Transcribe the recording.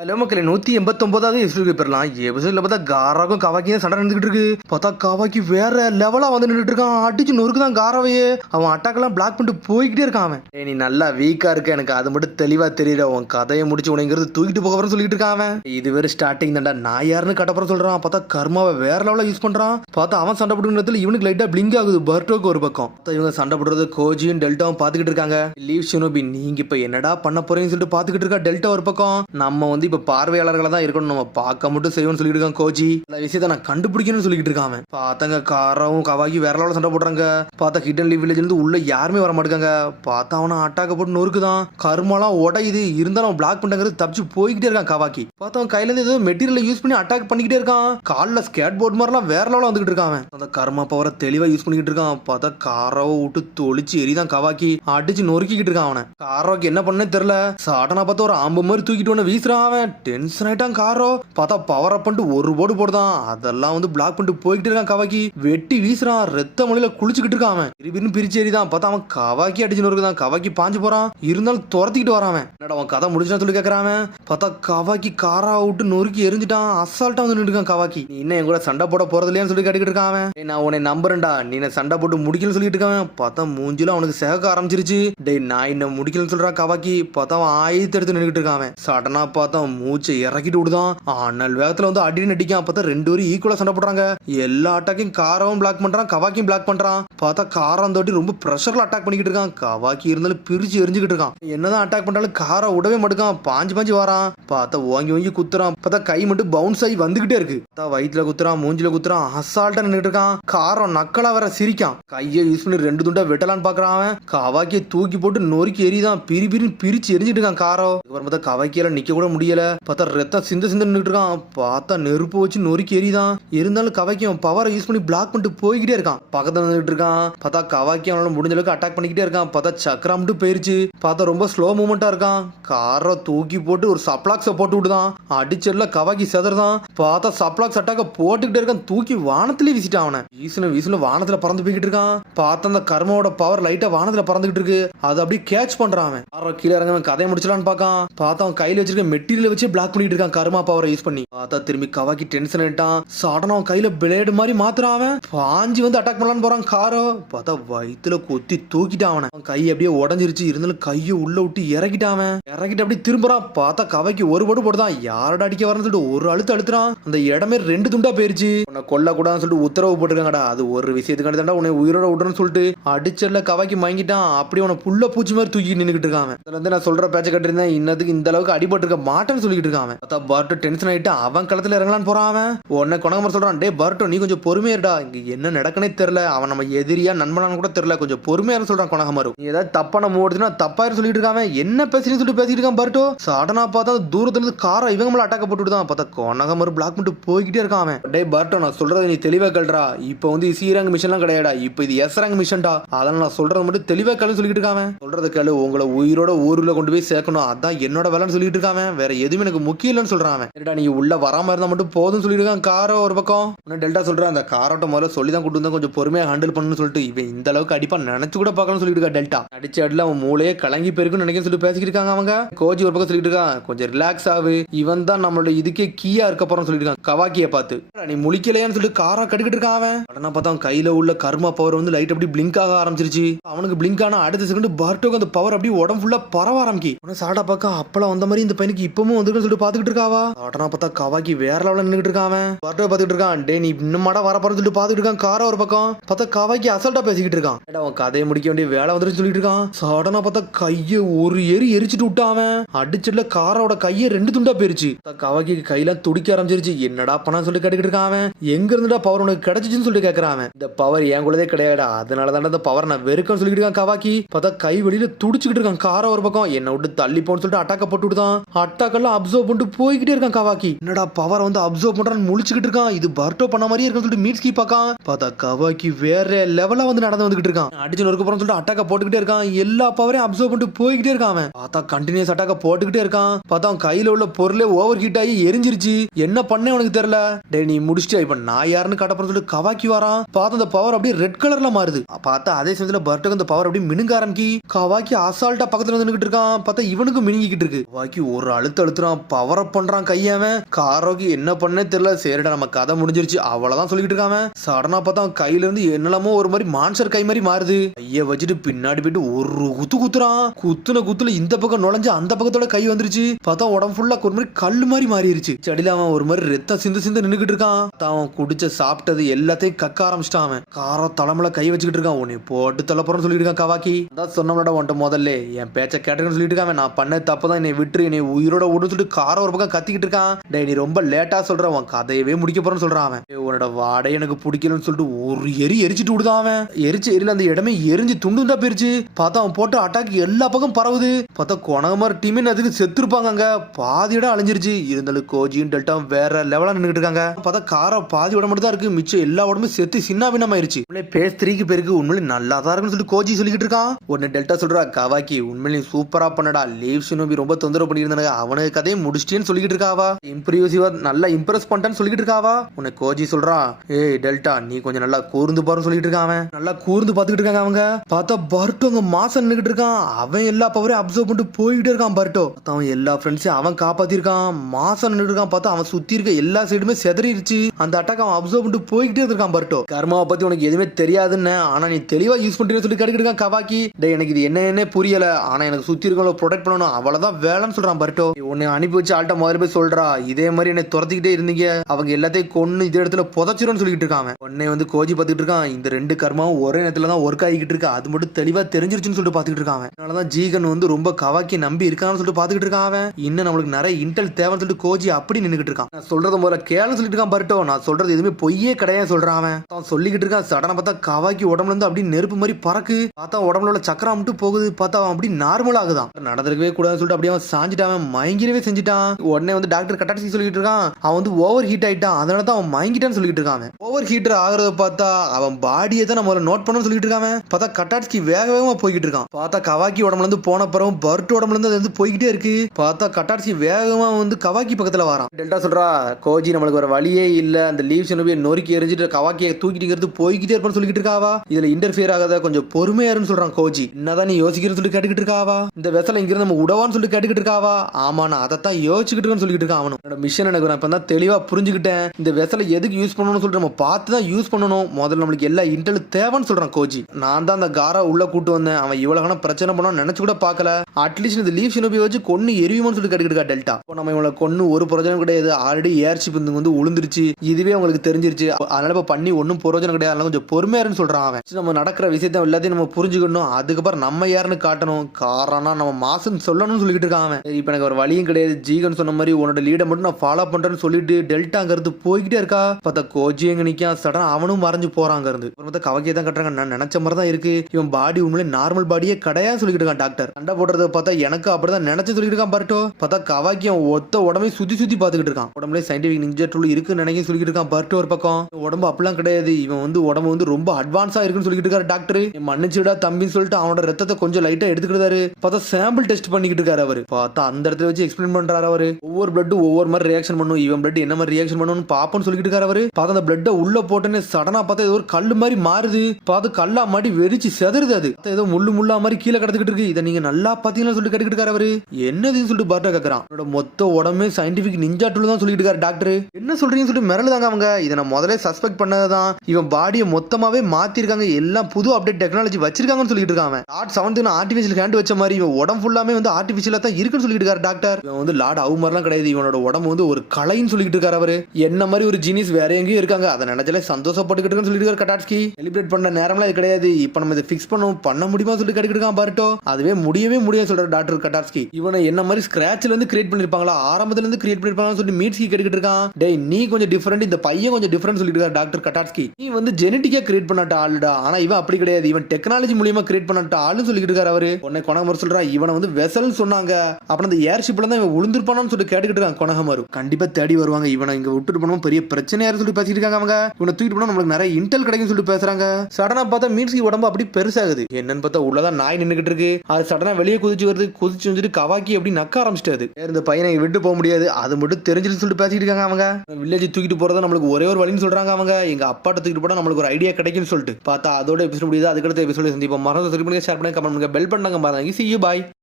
Hello மக்களே 189வது episode போயிடலாம். எபிசோட்ல பார்த்தா காராக்கும் கவாக்கியும் சண்டை நடந்துகிட்டு இருக்கு. பார்த்தா கவாக்கி வேற லெவலா வந்து நின்றுட்டு இருக்கான். அடிச்சு நொறுக்கு தான் காராவையே. அவன் அட்டாக்கெல்லாம் பிளாக் பண்ணிட்டு போய்கிட்டே இருக்கான். அவன் நீ நல்லா வீக்கா இருக்க, எனக்கு அது மட்டும் தெளிவா தெரியல. உன் கதையை முடிச்சு உனங்கிறது தூக்கிட்டு போக போறேன்னு சொல்லிட்டு இருக்கான். அவன் இது வேற ஸ்டார்டிங் தான்டா, நான் யாருன்னு கட்டப்புறம் சொல்றான். பார்த்தா கர்மாவை வேற லெவலா யூஸ் பண்றான். பார்த்தா அவன் சண்டை போடுறதுல இவனுக்கு லைட்டா பிளிங்க் ஆகுது. பர்டோக்கு ஒரு பக்கம் இவங்க சண்டை போடுறது கோஜியும் டெல்டாவும் பாத்துக்கிட்டு இருக்காங்க. லீவ் ஷினோபி, நீங்க இப்ப என்னடா பண்ண போறீங்கன்னு சொல்லிட்டு பாத்துக்கிட்டு இருக்கா டெல்டா ஒரு பக்கம். நம்ம வந்து இப்ப பார்வையாளர்களை தான் இருக்கணும், நம்ம பார்க்க மட்டும் செய்வோம்னு சொல்லிட்டு இருக்கான் கோஜி. அந்த விஷயத்தை நான் கண்டுபிடிக்கணும்னு சொல்லிட்டு இருக்கான். பார்த்தாங்க காராவும் கவாக்கி வேற லெவலில் சண்டை போடுறாங்க. பார்த்தா ஹிடன் லீவ் வில்லேஜ்ல இருந்து உள்ள யாருமே வர மாட்டாங்க. பார்த்தா அவனை அட்டாக்க போட்டு நொறுக்குதான். கருமாலாம் உடையுது. இருந்தாலும் பிளாக் பண்ணாங்கிறது தப்பிச்சு போய்கிட்டே இருக்கான் கவாக்கி. பார்த்தா அவன் கையில இருந்து ஏதோ மெட்டீரியல் யூஸ் பண்ணி அட்டாக் பண்ணிக்கிட்டே இருக்கான். காலில் ஸ்கேட் போர்ட் மாதிரிலாம் வேற லெவலில் வந்துகிட்டு இருக்கான். அந்த கர்மா பவரை தெளிவா யூஸ் பண்ணிக்கிட்டு இருக்கான். பார்த்தா காராவை விட்டு தொளிச்சு எரிதான் கவாக்கி. அடிச்சு நொறுக்கிட்டு இருக்கான். அவனை காராவுக்கு என்ன பண்ணே தெரியல. சாட்டனா பார்த்தா ஒரு ஆம்பு மாதிரி தூக்கிட்டு ஒன்று வீசுறான். அவன் டென்ஷன் ஆயிட்டான். காரோ பார்த்தா பவர் அப் பண்ணிட்டு ஒரு போடு போடுதான். அதெல்லாம் வந்து பிளாக் பண்ணிட்டு போய்கிட்டு இருக்கான். கவாக்கி வெட்டி வீசுறான். ரத்த மொழியில குளிச்சுக்கிட்டு இருக்கான். அவன் பிரிபின்னு பிரிச்சேரிதான். பார்த்தா அவன் கவாக்கி அடிச்சுன்னு இருக்குதான். கவாக்கி பாஞ்சு போறான். இருந்தாலும் துரத்திக்கிட்டு வரான். என்னடா அவன் கதை முடிச்சுன்னு சொல்லி கேட்கறான். பார்த்தா கவாக்கி காரா விட்டு நொறுக்கி எரிஞ்சிட்டான். அசால்ட்டா வந்து நின்றுக்கான் கவாக்கி. நீ இன்னும் என் கூட சண்டை போட போறது இல்லையான்னு சொல்லி கேட்டுக்கிட்டு இருக்கான். நான் உன்னை நம்புறேன்டா, நீ சண்டை போட்டு முடிக்கலன்னு சொல்லிட்டு இருக்கான். பார்த்தா மூஞ்சில அவனுக்கு சேக ஆரம்பிச்சிருச்சு. டேய் நான் இன்னும் முடிக்கலன்னு சொல்றான் கவாக்கி. பார்த்தா அவன் ஆயத்து எடுத்து நின்றுட்டு இருக்கான். சடனா பார்த்தா மூச்சை இறக்கிட்டு விடுதான். அண்ணல் வேகத்துல வந்து அடின்னு அடிக்கான். பார்த்தா ரெண்டு பேரும் ஈக்குவலா சண்டை போடுறாங்க. எல்லா அட்டாக்கையும் காராவும் பிளாக் பண்றான், கவாக்கியும் பிளாக் பண்றான். பார்த்தா காரம் தோட்டி ரொம்ப பிரஷர்ல அட்டாக் பண்ணிக்கிட்டு இருக்கான். கவாக்கி இருந்தாலும் பிரிச்சு எரிஞ்சுக்கிட்டு இருக்கான். என்னதான் அட்டாக் பண்ணாலும் காரை விடவே மாட்டுக்கான். பாஞ்சு பாஞ்சு வரான். பார்த்தா ஓங்கி ஓங்கி குத்துறான். பார்த்தா கை மட்டும் பவுன்ஸ் ஆகி வந்துகிட்டே இருக்கு. பார்த்தா வயிற்றுல குத்துறான், மூஞ்சில குத்துறான். அசால்ட்டா நின்றுட்டு இருக்கான். காரம் நக்கலா வர சிரிக்கான். கையை யூஸ் பண்ணி ரெண்டு துண்டா வெட்டலான்னு பாக்குறான். அவன் கவாக்கியை தூக்கி போட்டு நொறுக்கி எரிதான். பிரிச்சு எரிஞ்சிட்டு இருக்கான் காரோ. பார்த்தா கவாக்கியால நிக்க கூட முடியல. பார்த்தா ரத்தம் சிந்த நின்றுட்டு இருக்கான். பார்த்தா நெருப்பு வச்சு நொறுக்கி எரிதான். இருந்தாலும் கவாக்கி அவன் பவரை யூஸ் பண்ணி பிளாக் பண்ணிட்டு போய்கிட்டே இருக்கான். பக்கத்துல வந்துட்டு இருக்கான். பார்த்தா கவாக்கி அவனால முடிஞ்ச அளவுக்கு அட்டாக் பண்ணிக்கிட்டே இருக்கான். பார்த்தா சக்கரா மட்டும் போயிருச்சு. பார்த்தா ரொம்ப ஸ்லோ மூவ்மெண்டா இருக்கான். காரை தூக்கி போட்டு ஒரு சப்ளாக்ஸை போட்டு விட்டுதான். அடிச்சல கவாக்கி செதறதான். பார்த்தா சப்ளாக்ஸ் அட்டாக்க போட்டுக்கிட்டே இருக்கான். தூக்கி வானத்திலே வீசிட்டான். அவனை வீசுல வானத்துல பறந்து போய்கிட்டு இருக்கான். பார்த்தா அந்த கர்மாவோட பவர் லைட்டா வானத்துல பறந்துகிட்டு இருக்கு. அதை அப்படியே கேட்ச் பண்றான். அவன் கீழே இறங்க கதையை முடிச்சலான்னு பார்க்கான். பார்த்தா அவன் கையில வச்சிருக்க மெட்டீரியல் வச்சு பிளாக் பண்ணிட்டு இருக்கான் கர்மா பவரை யூஸ் பண்ணி. பார்த்தா திரும்பி கவாக்கி டென்ஷன் ஆயிட்டான். சடனா அவன் கையில பிளேடு மாதிரி மாத்துறான். அவன் பாஞ்சு வந்து அட்டாக் பண்ணலான்னு போறான் காரோ. பார்த்தா வயிற்றுல கொத்தி தூக்கிட்டான். அவன் கை அப்படியே உடஞ்சிருச்சு. இருந்தாலும் கையை உள்ள விட்டு இறக்கிட்டான். இறக்கிட்டு அப்படியே திரும்புறான். பார்த்தா கவாக்கி ஒரு போடு போடுதான். யாரோட அடிக்க வரன்னு சொல்லிட்டு ஒரு அழுத்தம். அந்த இடமே ரெண்டு துண்டா போயிருச்சு. உன்னை கொல்ல கூடாதுன்னு சொல்லிட்டு உத்தரவு போட்டுருக்காங்கடா. அது ஒரு விஷயத்துக்காண்டி தாண்டா உன்னை உயிரோட விடுறேன்னு சொல்லிட்டு அடிச்சல கவாக்கி வாங்கிட்டான். அப்படி உன புள்ள பூச்சி மாதிரி தூக்கி நின்றுட்டு இருக்கான். அதுல இருந்து நான் சொல்ற பேச்ச கட்டிருந்தேன், இன்னதுக்கு இந்த அளவுக்கு அடிபட்டு இருக்க மாட்டேன்னு சொல்லிட்டு இருக்கான். பார்த்தா பர்ட்டோ டென்ஷன் ஆயிட்டு அவன் களத்துல இறங்கலான்னு போறான். அவன் உடனே கொணகமர் சொல்றான், டே பர்ட்டோ நீ கொஞ்சம் பொறுமையாடா, இங்க என்ன நடக்கனே தெரியல. அவன் நம்ம எதிரியா நண்பனான்னு கூட தெரியல, கொஞ்சம் பொறுமையா சொல்றான் கொணகமர். நீ ஏதாவது தப்பான மூடுதுன்னா தப்பாயிரு சொல்லிட்டு இருக்கான். என்ன பேசுறீன்னு சொல்லிட்டு பேசிட்டு இருக்கான் பர்ட்டோ. சடனா பார்த்தா தூரத்துல இருந்து காரை இவங்க மேல அட்டாக்க போட்டுட்டு தான். பார்த்தா கொணகமர் பிளாக் பண்ணிட்டு போய்கிட்டே இருக்கான். அவன் டே பர்ட்டோ நான் சொல்றதை நீ தெளிவா கேள்றா. இப்போ வந்து சி ரேங்க் மிஷன்லாம் கிடையாடா, இப்போ இது எஸ் ரேங்க் மிஷன்டா. அதனால நான் சொல்றது மட்டும் தெளிவா கேளுன்னு சொல்லிட்டு இருக்கான். சொல்றது கேளு, உங்களை உயிரோட ஊருல கொண்டு போய் சேர்க்கணும், அதான் என்னோட வேலைன்னு சொல்லிட்டு இருக்கான். வேற எதுவும் எனக்கு முக்கியம் இல்லைன்னு சொல்றான். நீ உள்ள வராம இருந்தா மட்டும் போதும் சொல்லிட்டு இருக்கான். காரோ ஒரு பக்கம் டெல்டா சொல்றான், அந்த காரோட்ட முதல்ல சொல்லி தான் கூட்டு வந்தா கொஞ்சம் பொறுமையா ஹேண்டில் பண்ணணும்னு சொல்லிட்டு இவன் இந்த அளவுக்கு அடிப்பா நினைச்சு கூட பார்க்கணும்னு சொல்லிட்டு இருக்கா டெல்டா. அடிச்ச அடில அவன் மூளையே கலங்கி போயிருக்குன்னு நினைக்க சொல்லிட்டு பேசிக்கிட்டு இருக்காங்க. அவங்க கோஜி ஒரு பக்கம் சொல்லிட்டு இருக்கான், கொஞ்சம் ரிலாக்ஸ் ஆகு, இவன் தான் நம்மளோட இதுக்கே கீயா இருக்க போறோம்னு சொல்லிட்டு இருக்கான். கவாக்கிய பார்த்து நீ முழிக்கலையான்னு சொல்லிட்டு காரா கட்டுக்கிட்டு இருக்கான். அவன் உடனே பார்த்தா அவன் கையில உள்ள கர்மா பவர் வந்து லைட் அப்படி பிளிங்க் ஆக ஆரம்பிச்சிருச்சு. அவனுக்கு பிளிங்க் ஆனா அடுத்த செகண்ட் பர்ட்டோக்கு அந்த பவர் அப்படி உடம்பு ஃபுல்லா பரவ ஆரம்பிக்கி. சாடா பார்க்க அப்பெல்லாம் வந்த மாதிரி இந்த பையனுக்கு இப்பவும் வந்துருக்குன்னு சொல்லிட்டு பாத்துக்கிட்டு இருக்காவா. உடனே பார்த்தா கவாக்கி வேற லெவலில் நின்றுட்டு இருக்கான். பர்ட்டோ பாத்துக்கிட்டு இருக்கான். டே நீ இன்னும் மாட வர போறன்னு சொல்லிட்டு பாத்துக்கிட்டு இருக்கான். காரா ஒரு பக்கம் பார்த்தா கவாக்கி அசால்ட்டா பேசிக்கிட்டு இருக்கான். அவன் கதையை முடிக்க வேண்டிய வேலை வந்துட்டு சொல்லிட்டு இருக்கான். சடனா பார்த்தா கையை ஒரு எரிச்சிட்டு விட்டான். அவன் அடிச்சதுல காரோட கையை ரெண்டு துண்டா போயிருச்சு. கவாக்கி கையில துடிக்க ஆரம்பிச்சிருச்சு. என்னடா பண்ண சொல்லி கேட்டுக்கிட்டு இருக்கான். அவன் எங்க இருந்துடா பவர் உனக்கு கிடைச்சிச்சுன்னு சொல்லிட்டு கேட்கறான். இந்த பவர் என் கூடதே கிடையாடா, அதனால தான் இந்த பவர் நான் வெறுக்கன்னு சொல்லிட்டு இருக்கான். கவாக்கி பார்த்தா கை வெளியில துடிச்சுக்கிட்டு இருக்கான். காரா ஒரு பக்கம் என்ன விட்டு தள்ளி போன்னு சொல்லிட்டு அட்டாக்க போட்டு விடுதான். அட்டாக்கெல்லாம் அப்சர்வ் பண்ணிட்டு போய்கிட்டே இருக்கான். கவாக்கி என்னடா பவர் வந்து அப்சர்வ் பண்றான்னு முழிச்சுக்கிட்டு இருக்கான். இது பர்ட்டோ பண்ண மாதிரியே இருக்குன்னு சொல்லிட்டு மீட்ஸ்கி பார்க்கான். பார்த்தா கவாக்கி வேற லெவலா வந்து நடந்து வந்துகிட்டு இருக்கான். அடிச்சு நொறுக்க போறோம்னு சொல்லிட்டு அட்டாக்க போட்டுக்கிட்டே இருக்கான். எல்லா பவரையும் அப்சர்வ் பண்ணிட்டு போய்கிட்டே இருக்கான். அவன் பார்த்தா கண்டினியூஸ் அட்டாக்க போட்டுக்கிட்டே இருக்கான். பார்த்தா அவன் கையில உள்ள பொருளே ஓவர் ஹீட் ஆகி எரிஞ்சிருச்சு. என்ன பண்ணே உனக்கு தெரியல. டே நீ முடிச்சிட்டு இப்ப நான் யாருன்னு காட்டப்போறேன்னு சொல்லிட்டு கவாக்கி வரான். பார்த்தா அந்த பவர் அப்படியே ரெட் கலர்ல மாறுது. பார்த்தா அதே சமயத்துல பர்ட்டோக்கு அந்த பவர் அப்படியே மினுங்க ஆரம்பிக்கி. கவாக்கி அசால்ட்டா பக்கத்துல வந்துகிட்டு இருக்கான். பார்த்தா இவனுக்கு மினுங்கிட்டு இருக்கு. கவாக்கி ஒரு அழுத்த அழுத்துறான், பவர் அப் பண்றான் கையவன். காரோக்கு என்ன பண்ணே தெரியல. சரிடா நம்ம கதை முடிஞ்சிருச்சு அவ்வளவுதான் சொல்லிட்டு இருக்காம. சடனா பார்த்தா அவன் கையில இருந்து என்னெல்லாமோ ஒரு மாதிரி மான்ஸ்டர் கை மாதிரி மாறுது. கைய வச்சுட்டு பின்னாடி போயிட்டு ஒரு குத்துறான். குத்துல இந்த பக்கம் நுழைஞ்சு அந்த பக்கத்தோட கை வந்துருச்சு. பார்த்தா உடம்பு ஃபுல்லா ஒரு மாதிரி கல்லு மாதிரி மாறிடுச்சு. செடியில அவன் ஒரு மாதிரி ரத்தம் சிந்து நின்னுகிட்டு இருக்கான். அவன் குடிச்ச சாப்பிட்டது எல்லாத்தையும் கக்க ஆரம்பிச்சிட்டான். அவன் காரம் தலைமையில கை வச்சுக்கிட்டு இருக்கான். உன்னை போட்டு தள்ளப்போறன்னு சொல்லிட்டு இருக்கான் கவாக்கி. அதான் சொன்னோட உன்ட்ட முதல்ல என் பேச்ச கேட்டுன்னு சொல்லிட்டு இருக்கான். நான் பண்ண தப்புதான், என்னை விட்டுரு, என்னை உயிரோட விடுன்னு சொல்லிட்டு காரம் ஒரு பக்கம் கத்திக்கிட்டு இருக்கான். டேய் நீ ரொம்ப லேட்டா சொல்ற, உன் கதையவே முடிக்க போறேன்னு சொல்றான் அவன். உன்னோட வாடகை எனக்கு பிடிக்கலன்னு சொல்லிட்டு ஒரு எரிச்சிட்டு விடுதான் அவன். எரியில அந்த இடமே எரிஞ்சு துண்டு தான் போயிருச்சு. பார்த்தா அவன் போட்டு அட்டாக் எல்லா பக்கம் பரவுது. பார்த்தா கொனகமார் டீமே அதுக்கு செத்து இருப்பாங்க. அங்க பாதி இடம் அழிஞ்சிருச்சு. இருந்தாலும் கோஜியும் டெல்டாவும் வேற லெவலா நின்றுட்டு இருக்காங்க. பார்த்தா காரம் பாதி உடம்பு மட்டும் தான் இருக்கு, மிச்சம் எல்லா உடம்பும் செத்து சின்ன பின்னமாயிருச்சு. பேஸ் 3க்கு பேருக்கு உண்மையிலே நல்லா தான் இருக்குன்னு சொல்லிட்டு கோஜி சொல்லிக்கிட்டு இருக்கான். உடனே டெல்டா சொல்றா, கவாக்கி உண்மையிலே சூப்பரா பண்ணடா, லீவ் ஷினோபி ரொம்ப தொந்தரவு பண்ணியிருந்தாங்க, அவனுக்கு கதையை முடிச்சிட்டேன்னு சொல்லிக்கிட்டு இருக்காவா. இம்ப்ரெசிவா நல்லா இம்ப்ரெஸ் பண்ணிட்டான்னு சொல்லிக்கிட்டு இருக்காவா. உன்னை கோஜி சொல்றான், ஏய் டெல்டா நீ கொஞ்சம் நல்லா கூர்ந்து பாருன்னு சொல்லிட்டு இருக்கான். நல்லா கூர்ந்து பாத்துக்கிட்டு இருக்காங்க அவங்க. பார்த்தா பர்ட்டோ அங்க மாசம் நின்னுகிட்டு இருக்கான். அவன் எல்லா பவரையும் அப்சர்வ் பண்ணிட்டு போய்கிட்டே இருக்கான். பர்ட்டோ அவன் எல்லா ஃப்ரெண்ட்ஸையும் அவன் காப்பாத்திருக்கான். மாசம் நின்னுட்டு இருக்கான். பார்த்தா அவன் சுத்தி இருக்க எல்லா சைடுமே செதறிடுச்சு. அந்த அட்டாக் அவன் அப்சர்வ் பண்ணிட்டு போய்கிட்டே இருக்கான். பர்ட்டோ கர்மாவை பத்தி உனக்கு எதுவுமே தெரியாதுன்னு, ஆனா நீ தெளிவா யூஸ் பண்றீங்கன்னு சொல்லி கேட்டுக்கிட்டு இருக்கான் கவாக்கி. டேய் எனக்கு இது என்னன்னே புரியல, ஆனா எனக்கு சுத்தி இருக்கவங்கள ப்ரொடெக்ட் பண்ணணும் அவ்வளவுதான் வேலைன்னு சொல்றான் பர்ட்டோ. உன்னை அனுப்பி வச்சு ஆள்கிட்ட முதல்ல போய் சொல்றா, இதே மாதிரி என்னை துரத்திக்கிட்டே இருந்தீங்க, அவங்க எல்லாத்தையும் கொன்னு இதே இடத்துல புதைச்சிரும்னு சொல்லிட்டு இருக்காங்க. உன்னை வந்து கோஜி பாத்துக்கிட்டு இருக்கான். இந்த ரெண்டு கர்மாவும் ஒரே நேரத்துல தான் ஒர்க் ஆகிட்டு இருக்கு, அது மட்டும் தெளிவா தெரிஞ்சிருச்சுன்னு சொல்லிட்டு பாத்துக்கிட்டு இருக்காங்க. அதனாலதான் ஜீகன் வந்து ரொம்ப கவாக்கி நம்பி இருக்கான்னு சொல்லிட்டு பாத்துக்கிட்டு இருக்கான். அவன் இன்னும் நம்மளுக்கு நிறைய இன்டெல் தேவைன்னு சொல்லிட்டு கோஜி அப்படி நின்னுகிட்டு இருக்கான். நான் சொல்றத முதல்ல கேளுன்னு சொல்லிட்டு இருக்கான் பர்ட்டோ. நான் சொல்றது எதுவுமே பொய்யே கிடையாது சொல்றான் அவன். தான் சொல்லிக்கிட்டு இருக்கான். சடனா பார்த்தா கவாக்கி உடம்புல இருந்து அப்படி நெருப்பு மாதிரி பறக்கு. பார்த்தா உடம்புல உள்ள சக்கரம் மட்டும் போகுது. பார்த்தா அவன் அப்படி நார்மல் ஆகுதான். நடந்திருக்கவே கூடாதுன்னு சொல்லிட்டு அப்படியே அவன் சாஞ்சிட்டான், மயங்கிரவே செஞ்சுட்டான். உடனே வந்து டாக்டர் கட்டாட்சி சொல்லிட்டு இருக்கான், அவன் வந்து ஓவர் ஹீட் ஆயிட்டான், அதனால தான் அவன் மயங்கிட்டான்னு சொல்லிட்டு இருக்கான். ஓவர் ஹீட்டர் ஆகுறத பார்த்தா அவன் பாடியை தான் நம்ம நோட் பண்ணணும்னு சொல்லிட்டு இருக்கான். பார்த்தா கட்டாட்சி வேக வேகமா போய்கிட்டு இருக்கான். பார்த்தா கவாக்கி உடம்புல இருந்து போன பிறகு பர்ட் உடம்புல இருந்து அது வந்து போய்கிட்டே இருக்கு. பார்த்தா கட்டாட்சி வேகமா வந்து கவாக்கி பக்கத்துல வரான். டெல்டா சொல்றா, கோஜி நம்மளுக்கு ஒரு வழியே இல்ல, அந்த லீவ் ஷினோபியை நொறுக்கி எரிஞ்சிட்டு கவாக்கியை தூக்கிட்டு போய்கிட்டே இருப்பான்னு சொல்லிட்டு இருக்காவா. இதுல இன்டர்ஃபியர் ஆகாத கொஞ்சம் பொறுமையாருன்னு சொல்றான் கோஜி. என்னதான் நீ யோசிக்கிறன்னு சொல்லி கேட்டுக்கிட்டு இருக்காவா. இந்த வெசல இங்கிருந்து நம்ம உடவான்னு சொல்லி கேட்டுக்கிட்டு இருக்காவா. ஆமா நான் அதைத்தான் யோசிச்சுக்கிட்டு சொல்லிட்டு இருக்கான். அவனோட மிஷன் எனக்கு நான் இப்ப தான் தெளிவா புரிஞ்சுக்கிட்டேன். இந்த வெசலை எதுக்கு யூஸ் பண்ணணும்னு சொல்லிட்டு நம்ம பார்த்து தான் யூஸ் பண்ணணும். முதல்ல நம்மளுக்கு எல்லா இன்டெல் தேவைன்னு சொல்றான் கோஜி. நான் தான் அந்த காரா உள்ள கூட்டு வந்தேன், அவன் இவ்வளவு பிரச்சனை பண்ண நினைச்சு கூட பார்க்கல. அட்லீஸ்ட் இந்த லீவ் ஷினோபி வச்சு கொன்னு எரியுமான்னு சொல்லி கேட்டுக்கிட்டு இருக்கா டெல்டா. நம்ம இவங்களை கொன்னு ஒரு பிரயோஜனம் கிடையாது, ஆல்ரெடி ஏர்ஷிப் வந்து உளுந்துருச்சு, இதுவே உங்களுக்கு தெரிஞ்சிருச்சு, அதனால இப்ப பண்ணி ஒன்னும் பிரயோஜனம் கிடையாது, அதனால கொஞ்சம் பொறுமையாருன்னு சொல்றான் அவன். நம்ம நடக்கிற விஷயத்த எல்லாத்தையும் நம்ம புரிஞ்சுக்கணும், அதுக்கப்புறம் நம்ம யாருன்னு காட்டணும், காரணம் நம்ம மாசம் சொல்லணும்னு சொல்லிட்டு இருக்கான் அவன். இப்ப எனக்கு ஒரு வழியும் கிடையாது, ஜீகன் சொன்ன மாதிரி உன்னோட லீடை மட்டும் நான் ஃபாலோ பண்றேன்னு சொல்லிட்டு டெல்டா அங்க இருந்து போய்கிட்டே இருக்கா. பார்த்தா கோஜி எங்க நிக்கான். சடனா அவனும் மறைஞ்சு போறான் அங்க இருந்து. பார்த்தா கவக்கியை தான் கட்டுறாங்க. நான் நினைச்ச மாதிரி தான் இருக்கு, இவன் பாடி உண்மையிலே நார்மல் பாடியே கிடையாது சொல்லிட்டு இருக்கான் டாக்டர். சண்டை போடுறத பார்த்தா எனக்கு அப்படிதான் நினைச்சு சொல்லிட்டு இருக்கான் பர்ட்டோ. பார்த்தா கவாக்கி அவன் ஒத்த உடம்பை சுத்தி பாத்துக்கிட்டு இருக்கான். உடம்புல சயின்டிபிக் நிஞ்சா டூல் இருக்குன்னு நினைக்க சொல்லிட்டு இருக்கான் பர்ட்டோ. ஒரு பக்கம் உடம்பு அப்படிலாம் கிடையாது, இவன் வந்து உடம்பு வந்து ரொம்ப அட்வான்ஸா இருக்குன்னு சொல்லிட்டு இருக்காரு டாக்டர். மன்னிச்சுடா தம்பின்னு சொல்லிட்டு அவனோட ரத்தத்தை கொஞ்சம் லைட்டா எடுத்துக்கிட்டாரு. பார்த்தா சாம்பிள் டெஸ்ட் பண்ணிக்கிட்டு இருக்காரு அவரு. பார்த்தா அந்த இடத்துல வச்சு எக்ஸ்பிளைன் பண்றாரு அவரு. ஒவ்வொரு பிளட் ஒவ்வொரு மாதிரி ரியாக்ஷன் பண்ணும், இவன் பிளட் என்ன மாதிரி ரியாக்ஷன் பண்ணும் பாப்போம்னு சொல்லிட்டு இருக்காரு அவரு. பார்த்தா அந்த பிளட் உள்ள போட்டோன்னே சடனா பார்த்தா ஏதோ ஒரு கல்லு மாதிரி மாறுது. பார்த்து கல்லா மாட்டி வெடிச்சு செதறுது. அது ஏதோ முள்ளா மாதிரி கீழே கிடந்துகிட்டு இருக்கு. இதை நீங்க நல்லா பாத்தீங்கன்னு சொல்லிட்டு கேட்டுக்கிட்டு இருக்காரு அவரு. என்னதுன்னு சொல்லிட்டு பார்ட்டா கேட்கறான். அவனோட மொத்த உடம்பே சயின்டிபிக் நிஞ்சா டூல் தான் சொல்லிட்டு இருக்காரு டாக்டர். என்ன சொல்றீங்கன்னு சொல்லிட்டு மிரளுதாங்க அவங்க. இதை நான் முதல்ல சஸ்பெக்ட் பண்ணதான், இவன் பாடியை மொத்தமாவே மாத்திருக்காங்க, எல்லாம் புது அப்டேட் டெக்னாலஜி வச்சிருக்காங்கன்னு சொல்லிட்டு இருக்காங்க. லார்ட் 7 ஆர்டிபிஷியல் ஹேண்ட் வச்ச மாதிரி இவன் உடம்பு ஃபுல்லாமே வந்து ஆர்டிபிஷியலா தான் இருக்குன்னு சொல்லிட்டு இருக்காரு டாக்டர். இவன் வந்து லார்ட் அவு மாதிரிலாம் கிடையாது, இவனோட உடம்பு வந்து ஒரு கலைன்னு சொல்லிட்டு இருக்காரு அவரு. என்ன மாதிரி ஒரு ஜீனியஸ் வேற எங்கேயும் இருக்காங்க, அதை நினைச்சாலே சந்தோஷப்பட்டுக்கிட்டு சொல்லிட்டு இருக்காரு கட்டாட்ஸ்கி. செலிப்ரேட் பண்ண நேரம்லாம் இது கிடையாது, இப்ப நம்ம இதை பிக்ஸ் பண்ண முடியுமா சொல்லிட்டு கேட்டுக்கிட்டு இருக்கான் பர்ட்டோ. அதுவே முடியவே முடியாது சொல்றாரு டாக்டர் கட்டாட்ஸ்கி. இவனை என்ன மாதிரி ஸ்கிராச்ல இருந்து கிரியேட் பண்ணிருப்பாங்களா, ஆரம்பத்துல இருந்து கிரியேட் பண்ணிருப்பாங்கன்னு சொல்லிட்டு மீட்ஸ்கி கேட்டுக்கிட்டு இருக்கான். டேய் நீ கொஞ்சம் டிஃபரெண்ட், இந்த பையன் கொஞ்சம் டிஃபரெண்ட் சொல்லிட்டு இருக்காரு டாக்டர் கட்டாட்ஸ்கி. நீ வந்து ஜெனடிக்கா கிரியேட் பண்ணாட்ட ஆளுடா, ஆனா இவன் அப்படி கிடையாது, இவன் டெக்னாலஜி மூலியமா கிரியேட் பண்ணாட்ட ஆளுன்னு சொல்லிட்டு இருக்காரு அவரு. உன்னை கொனகமர் சொல்றா, இவனை வந்து வெசல்னு சொன்னாங்க, அப்புறம் அந்த ஏர்ஷிப்ல தான் இவன் உளுந்திருப்பானு சொல்லிட்டு கேட்டுக்கிட்டு இருக்கான் கொனகமர். கண்டிப்பா தேடி வருவாங்க, இவனை இங்க விட்டுட்டு போனோம் பெரிய பிரச்சனையா சொல்லி பேசிட்டு இருக்காங்க அவங்க. இவனை தூக்கிட்டு போனா நம்மளுக்கு நிறைய இன்டெல் கிடைக்கும் சொல்லிட்டு பேசுறாங்க. சடனா பார்த்தா மீட்ஸ்கி உடம்பு அப்படி பெருசாகுது. என்னன்னு பார்த்தா உள்ளதான் நாய் நின்னுகிட்டு இருக்கு. அது சடனா வெளியே குதிச்சு வருது. குதிச்சு வந்துட்டு கவாக்கி அப்படி நக்க ஆரம்பிச்சிட்டாரு. இந்த பையனை விட்டு போக முடியாது, அது மட்டும் தெரிஞ்சுட்டு சொல்லிட்டு பேசிட்டு இருக்காங்க அவங்க. வில்லேஜ் தூக்கிட்டு போறதா நம்மளுக்கு ஒரே ஒரு வழின்னு சொல்றாங்க அவங்க. எங்க அப்பாட்ட தூக்கிட்டு போனா நம்மளுக்கு ஒரு ஐடியா கிடைக்கும்னு சொல்லிட்டு பார்த்தா அதோட எபிசோட் முடியுது. அதுக்கடுத்த எபிசோட சந்திப்போம். மறந்து ஷேர் பண்ணுங்க, கமெண்ட் பண்ணுங்க, பெல் பண்ணுங்க. பாருங்க. See you, bye.